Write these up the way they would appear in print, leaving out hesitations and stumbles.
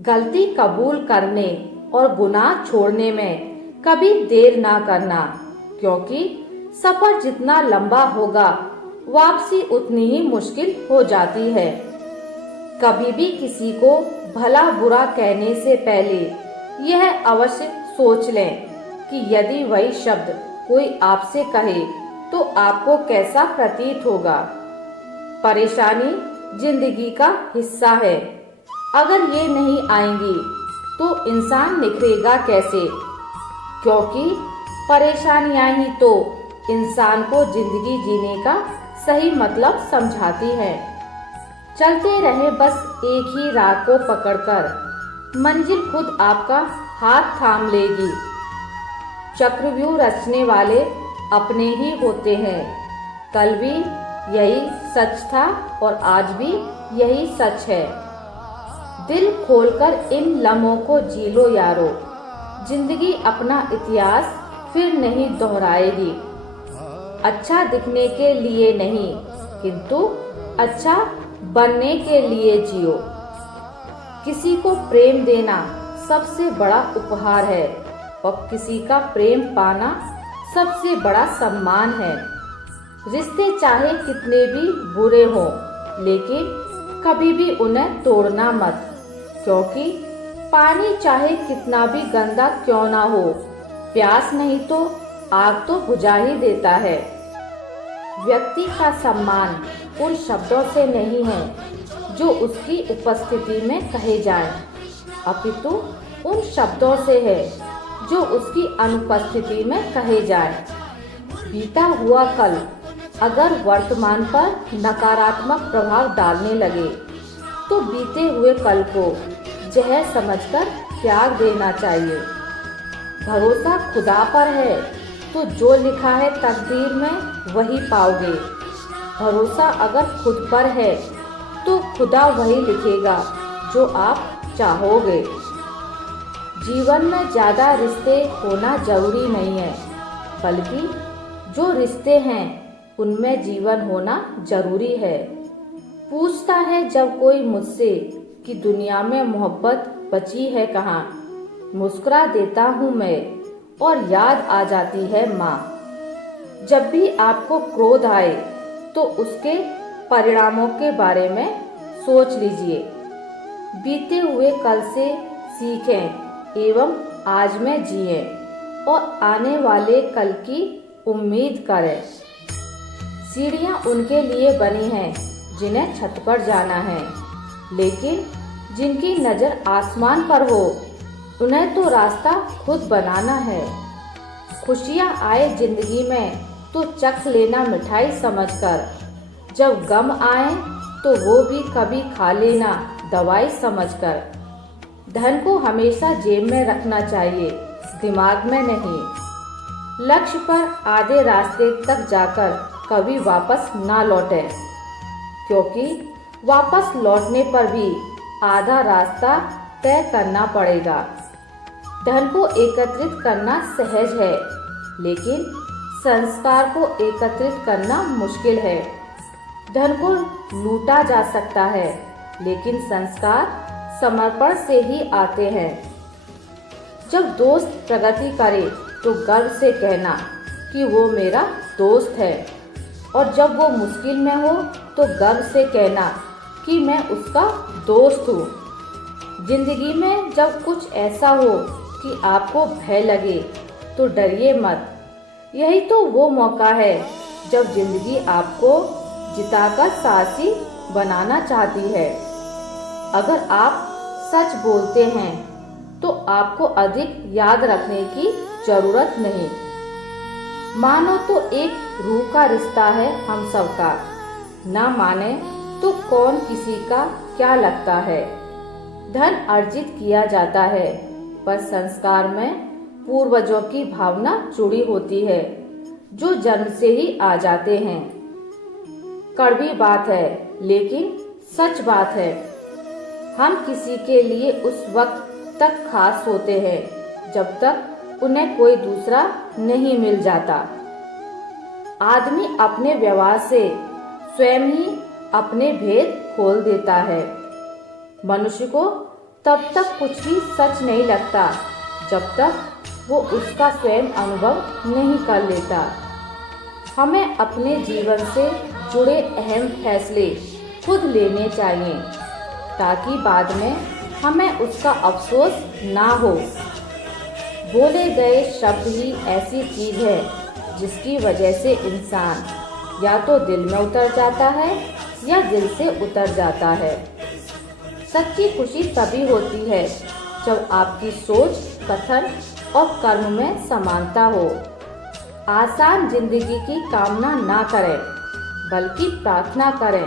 गलती कबूल करने और गुनाह छोड़ने में कभी देर ना करना, क्योंकि सफर जितना लंबा होगा वापसी उतनी ही मुश्किल हो जाती है। कभी भी किसी को भला बुरा कहने से पहले यह अवश्य सोच लें कि यदि वही शब्द कोई आपसे कहे तो आपको कैसा प्रतीत होगा। परेशानी जिंदगी का हिस्सा है, अगर ये नहीं आएंगी तो इंसान निखरेगा कैसे, क्योंकि परेशानियां ही तो इंसान को जिंदगी जीने का सही मतलब समझाती हैं। चलते रहे बस एक ही राह को पकड़कर, मंजिल खुद आपका हाथ थाम लेगी। चक्रव्यूह रचने वाले अपने ही होते हैं। कल भी यही सच था और आज भी यही सच है। दिल खोलकर इन लम्हों को जी लो यारो, जिंदगी अपना इतिहास फिर नहीं दोहराएगी। अच्छा दिखने के लिए नहीं, किंतु अच्छा बनने के लिए जियो। किसी को प्रेम देना सबसे बड़ा उपहार है और किसी का प्रेम पाना सबसे बड़ा सम्मान है। रिश्ते चाहे कितने भी बुरे हों, लेकिन कभी भी उन्हें तोड़ना मत, क्योंकि पानी चाहे कितना भी गंदा क्यों ना हो, प्यास नहीं तो आग तो बुझा ही देता है। व्यक्ति का सम्मान उन शब्दों से नहीं है जो उसकी उपस्थिति में कहे जाएं, अपितु उन शब्दों से है जो उसकी अनुपस्थिति में कहे जाएं। बीता हुआ कल अगर वर्तमान पर नकारात्मक प्रभाव डालने लगे तो बीते हुए कल को जहर समझकर त्याग देना चाहिए। भरोसा खुदा पर है तो जो लिखा है तकदीर में वही पाओगे। भरोसा अगर खुद पर है तो खुदा वही लिखेगा जो आप चाहोगे। जीवन में ज़्यादा रिश्ते होना जरूरी नहीं है, बल्कि जो रिश्ते हैं उनमें जीवन होना जरूरी है। पूछता है जब कोई मुझसे कि दुनिया में मोहब्बत बची है कहाँ, मुस्कुरा देता हूँ मैं और याद आ जाती है माँ। जब भी आपको क्रोध आए तो उसके परिणामों के बारे में सोच लीजिए। बीते हुए कल से सीखें एवं आज में जिए और आने वाले कल की उम्मीद करें। सीढ़ियाँ उनके लिए बनी हैं जिन्हें छत पर जाना है, लेकिन जिनकी नज़र आसमान पर हो उन्हें तो रास्ता खुद बनाना है। खुशियाँ आए जिंदगी में तो चख लेना मिठाई समझकर, जब गम आए तो वो भी कभी खा लेना दवाई समझकर। धन को हमेशा जेब में रखना चाहिए, दिमाग में नहीं। लक्ष्य पर आधे रास्ते तक जाकर कभी वापस ना लौटे, क्योंकि वापस लौटने पर भी आधा रास्ता तय करना पड़ेगा। धन को एकत्रित करना सहज है, लेकिन संस्कार को एकत्रित करना मुश्किल है। धन को लूटा जा सकता है, लेकिन संस्कार समर्पण से ही आते हैं। जब दोस्त प्रगति करे तो गर्व से कहना कि वो मेरा दोस्त है, और जब वो मुश्किल में हो तो गर्व से कहना कि मैं उसका दोस्त हूँ। जिंदगी में जब कुछ ऐसा हो कि आपको भय लगे तो डरिए मत। यही तो वो मौका है जब जिंदगी आपको जिताकर साहसी बनाना चाहती है। अगर आप सच बोलते हैं तो आपको अधिक याद रखने की जरूरत नहीं। मानो तो एक रूह का रिश्ता है हम सबका, ना माने तो कौन किसी का क्या लगता है। धन अर्जित किया जाता है, पर संस्कार में पूर्वजों की भावना जुड़ी होती है जो जन्म से ही आ जाते हैं। कड़वी बात है, लेकिन सच बात है। हम किसी के लिए उस वक्त तक खास होते हैं जब तक उन्हें कोई दूसरा नहीं मिल जाता। आदमी अपने व्यवहार से स्वयं ही अपने भेद खोल देता है। मनुष्य को तब तक कुछ भी सच नहीं लगता जब तक वो उसका स्वयं अनुभव नहीं कर लेता। हमें अपने जीवन से जुड़े अहम फैसले खुद लेने चाहिए ताकि बाद में हमें उसका अफसोस ना हो। बोले गए शब्द ही ऐसी चीज है जिसकी वजह से इंसान या तो दिल में उतर जाता है या दिल से उतर जाता है। सच्ची खुशी तभी होती है जब आपकी सोच, कथन और कर्म में समानता हो। आसान जिंदगी की कामना ना करें, बल्कि प्रार्थना करें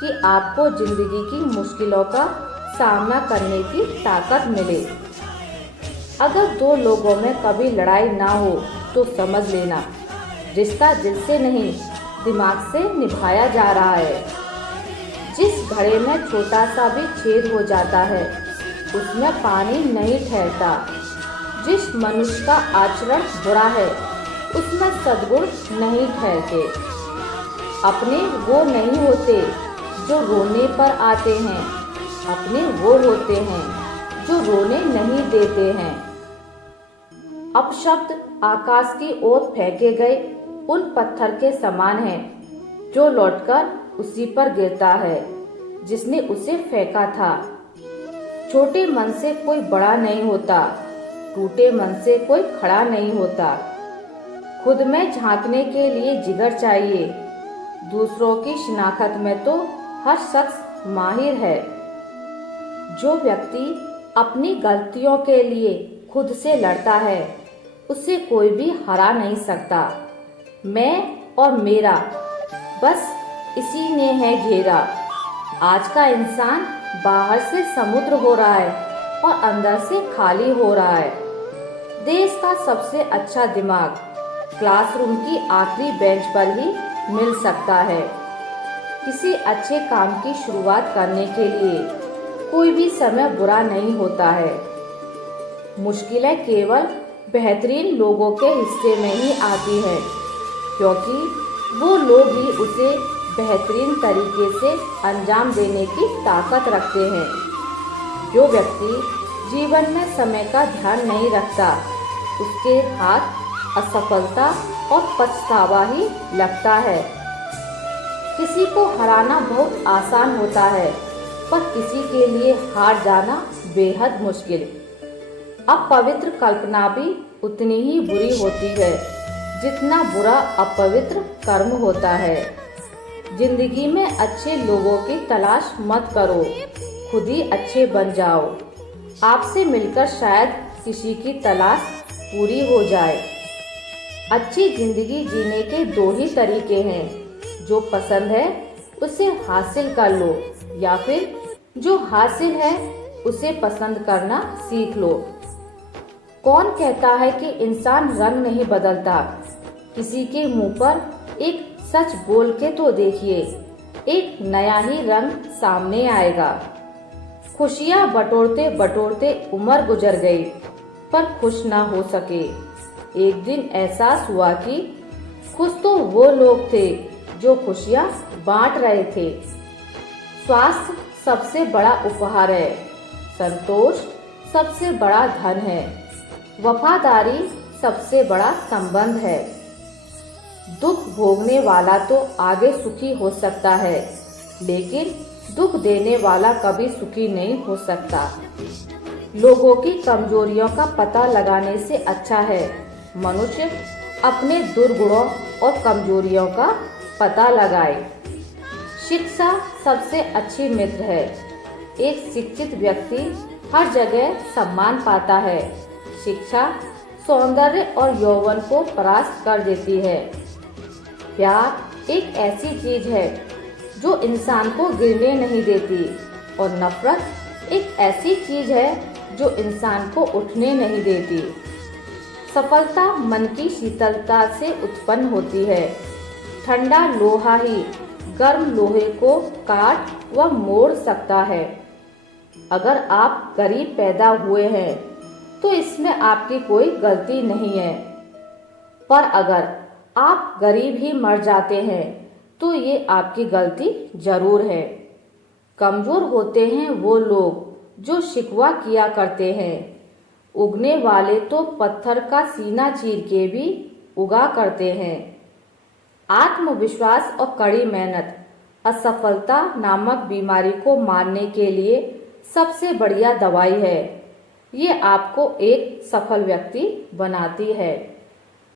कि आपको जिंदगी की मुश्किलों का सामना करने की ताकत मिले। अगर दो लोगों में कभी लड़ाई ना हो तो समझ लेना रिश्ता दिल से नहीं, दिमाग से निभाया जा रहा है। जिस घड़े में छोटा सा भी छेद हो जाता है उसमें पानी नहीं ठहरता। जिस मनुष्य का आचरण बुरा है उसमें सद्गुण नहीं ठहरते। अपने वो नहीं होते जो रोने पर आते हैं, अपने वो होते हैं जो रोने नहीं देते हैं। अपशब्द आकाश की ओर फेंके गए उन पत्थर के समान है जो लौटकर उसी पर गिरता है जिसने उसे फेंका था। छोटे मन से कोई बड़ा नहीं होता, टूटे मन से कोई खड़ा नहीं होता। खुद में झांकने के लिए जिगर चाहिए, दूसरों की शिनाख्त में तो हर शख्स माहिर है। जो व्यक्ति अपनी गलतियों के लिए खुद से लड़ता है उसे कोई भी हरा नहीं सकता। मैं और मेरा बस इसी ने है घेरा। आज का इंसान बाहर से समुद्र हो रहा है और अंदर से खाली हो रहा है। देश का सबसे अच्छा दिमाग क्लासरूम की आखिरी बेंच पर ही मिल सकता है। किसी अच्छे काम की शुरुआत करने के लिए कोई भी समय बुरा नहीं होता है। मुश्किलें केवल बेहतरीन लोगों के हिस्से में ही आती हैं, क्योंकि वो लोग ही उसे बेहतरीन तरीके से अंजाम देने की ताकत रखते हैं। जो व्यक्ति जीवन में समय का ध्यान नहीं रखता उसके हाथ असफलता और पछतावा ही लगता है। किसी को हराना बहुत आसान होता है, पर किसी के लिए हार जाना बेहद मुश्किल। अब पवित्र कल्पना भी उतनी ही बुरी होती है जितना बुरा अपवित्र कर्म होता है। जिंदगी में अच्छे लोगों की तलाश मत करो, खुद ही अच्छे बन जाओ। आपसे मिलकर शायद किसी की तलाश पूरी हो जाए। अच्छी जिंदगी जीने के दो ही तरीके हैं, जो पसंद है उसे हासिल कर लो या फिर जो हासिल है उसे पसंद करना सीख लो। कौन कहता है कि इंसान रंग नहीं बदलता? किसी के मुंह पर एक सच बोल के तो देखिए, एक नया ही रंग सामने आएगा। खुशियां बटोरते बटोरते उम्र गुजर गई, पर खुश ना हो सके। एक दिन एहसास हुआ कि खुश तो वो लोग थे जो खुशियां बांट रहे थे। स्वास्थ्य सबसे बड़ा उपहार है, संतोष सबसे बड़ा धन है, वफादारी सबसे बड़ा संबंध है। दुख भोगने वाला तो आगे सुखी हो सकता है, लेकिन दुख देने वाला कभी सुखी नहीं हो सकता। लोगों की कमजोरियों का पता लगाने से अच्छा है मनुष्य अपने दुर्गुणों और कमजोरियों का पता लगाए। शिक्षा सबसे अच्छी मित्र है। एक शिक्षित व्यक्ति हर जगह सम्मान पाता है। शिक्षा सौंदर्य और यौवन को परास्त कर देती है। प्यार एक ऐसी चीज है जो इंसान को गिरने नहीं देती, और नफरत एक ऐसी चीज है जो इंसान को उठने नहीं देती। सफलता मन की शीतलता से उत्पन्न होती है। ठंडा लोहा ही गर्म लोहे को काट व मोड़ सकता है। अगर आप गरीब पैदा हुए हैं तो इसमें आपकी कोई गलती नहीं है, पर अगर आप गरीब ही मर जाते हैं तो ये आपकी गलती जरूर है। कमजोर होते हैं वो लोग जो शिकवा किया करते हैं। उगने वाले तो पत्थर का सीना चीर के भी उगा करते हैं। आत्मविश्वास और कड़ी मेहनत असफलता नामक बीमारी को मारने के लिए सबसे बढ़िया दवाई है। ये आपको एक सफल व्यक्ति बनाती है।